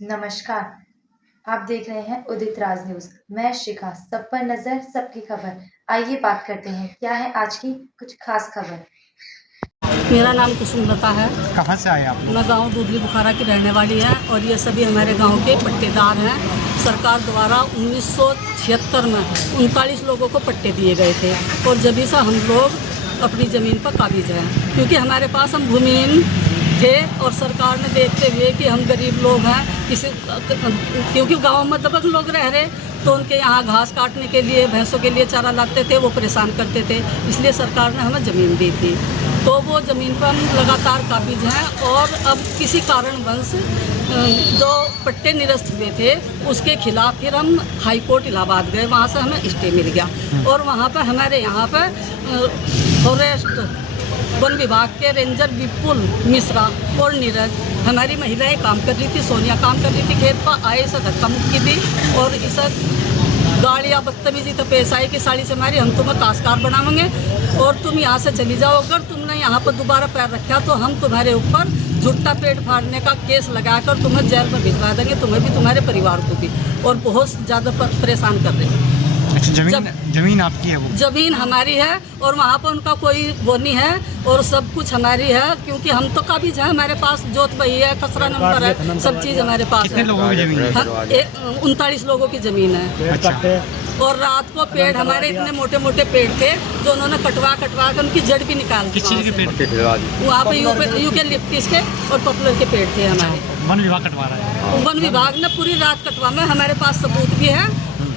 नमस्कार। आप देख रहे हैं उदित राज न्यूज। मैं शिखा, सब पर नजर सबकी खबर। आइए बात करते हैं क्या है आज की कुछ खास खबर। मेरा नाम कुसुमलता है। कहाँ से आए आप? मैं गांव दूधली बुखारा की रहने वाली है और ये सभी हमारे गांव के पट्टेदार हैं। सरकार द्वारा 1976 में 39 लोगों को पट्टे दिए गए थे और जब से हम लोग अपनी ज़मीन पर काबिज हैं, क्योंकि हमारे पास हम भूमिहीन थे और सरकार ने देखते हुए कि हम गरीब लोग हैं, क्योंकि गांव में दबंग लोग रह रहे, तो उनके यहाँ घास काटने के लिए, भैंसों के लिए चारा लाते थे, वो परेशान करते थे, इसलिए सरकार ने हमें ज़मीन दी थी। तो वो ज़मीन पर हम लगातार काबिज हैं और अब किसी कारणवश जो पट्टे निरस्त हुए थे उसके खिलाफ फिर हम हाई कोर्ट इलाहाबाद गए, वहाँ से हमें स्टे मिल गया और वहाँ पर हमारे यहाँ पर फॉरेस्ट वन विभाग के रेंजर विपुल मिश्रा और नीरज, हमारी महिलाएं काम कर रही थी, सोनिया काम कर रही थी, खेत पर आए इसे धक्का मुक्की दी और इसे गाड़ियाँ बदतमीजी तो पेश आई कि साड़ी से मारी, हम तुम्हें काशकार बनाएंगे और तुम यहाँ से चली जाओ, अगर तुमने यहाँ पर दोबारा पैर रखा तो हम तुम्हारे ऊपर झूठा पेट फाड़ने का केस लगाकर तुम्हें जेल में भिजवा देंगे, तुम्हें भी तुम्हारे परिवार को भी, और बहुत ज़्यादा परेशान कर रहे हैं। अच्छा, जमीन आपकी है? वो जमीन हमारी है और वहाँ पर उनका कोई वो नहीं है और सब कुछ हमारी है, क्योंकि हम तो काबिज है, हमारे पास जोत बही है, खसरा नंबर है, सब चीज़ हमारे पास है। कितने लोगों की ज़मीन है? 39 लोगों की ज़मीन है। अच्छा। और रात को पेड़ हमारे इतने मोटे मोटे पेड़ थे जो उन्होंने कटवा कर उनकी जड़ भी निकाल दी। किस चीज़ के पेड़? वहाँ पे यूकेलिप्टस के और पॉपुलर के पेड़ थे हमारे। वन विभाग कटवा रहा है? वन विभाग ने पूरी रात कटवा में, हमारे पास सबूत भी है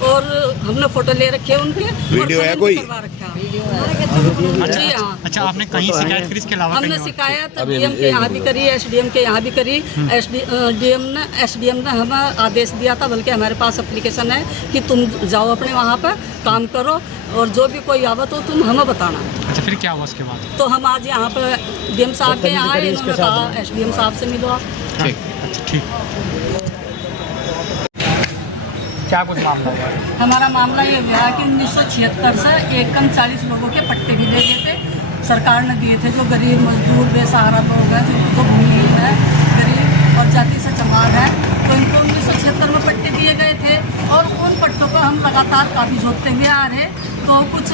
और हमने फोटो ले रखे हैं उनके, वीडियो है कोई? करवा रखा है। जी हाँ। अच्छा, आपने कहीं शिकायत करी इसके अलावा? हमने शिकायत डीएम के यहाँ भी करी, एसडीएम के यहाँ भी करी। एसडीएम ने हमें आदेश दिया था, बल्कि हमारे पास एप्लीकेशन है कि तुम जाओ अपने वहाँ पर काम करो और जो भी कोई आवत हो तुम हमें बताना। अच्छा, फिर क्या हुआ उसके बाद? तो हम आज यहाँ पर डीएम साहब के यहाँ आए, इन्होंने कहा एसडीएम साहब से मिलो आप। अच्छा, ठीक। क्या कुछ मामला हुआ? हमारा मामला ये हुआ कि 1976 से एकदम 40 लोगों के पट्टे भी दे दिए थे, सरकार ने दिए थे, जो गरीब मजदूर बेसहारा लोग हैं, जिनको भूमिहीन है, गरीब और जाति से चमार है, तो इनको 1976 में पट्टे दिए गए थे और उन पट्टों पर हम लगातार काबिज होते हुए आ रहे। तो कुछ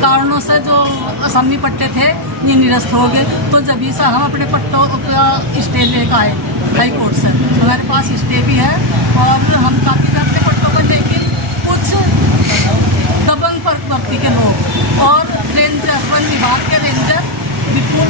कारणों से जो असमी पट्टे थे ये निरस्त हो गए, तो जब से हम अपने पट्टों का स्टे लेकर आए हाई कोर्ट से, हमारे पास स्टे भी है और हम काबिज अपने पट्टों पर, लेकिन कुछ दबंग प्रवृत्ति के लोग और रेंजर वन विभाग के रेंजर विपुल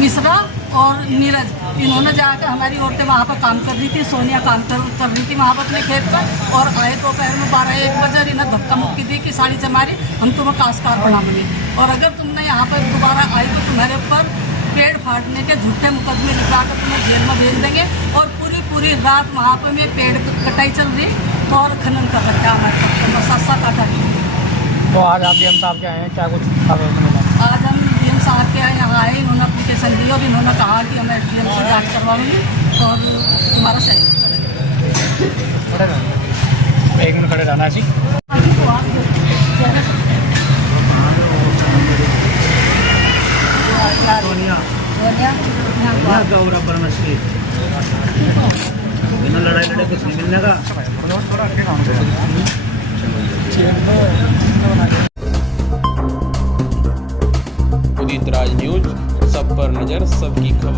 मिश्रा और नीरज, इन्होंने जाकर हमारी औरतें वहाँ पर काम कर रही थी, सोनिया काम कर रही थी वहाँ पर अपने खेत पर, और आए दोपहर में 12-1 बजे इन्हें धक्का मुक्की दी कि साड़ी से मारी, हम तुम्हें काशकार बनाएंगे और अगर तुमने यहाँ पर दोबारा आई तो तुम्हारे ऊपर पेड़ फाड़ने के झूठे मुकदमे लिखा कर तुम्हें जेल में भेज देंगे। और पूरी रात वहाँ पर में पेड़ कटाई चल रही और खनन कर रखा हमारे साथ काटा। तो आज आप डीएम साहब के आए हैं, क्या कुछ? आज हम डीएम साहब के यहाँ आए, इन्होंने एप्लीकेशन दी और इन्होंने कहा कि हमें डीएम से जाँच करवाऊंगी और तुम्हारा सहयोग करेंगे। 1 मिनट खड़े रहना चाहिए। लड़ाई लड़े कुछ नहीं मिलने का। उदित राज न्यूज, सब पर नजर सबकी खबर।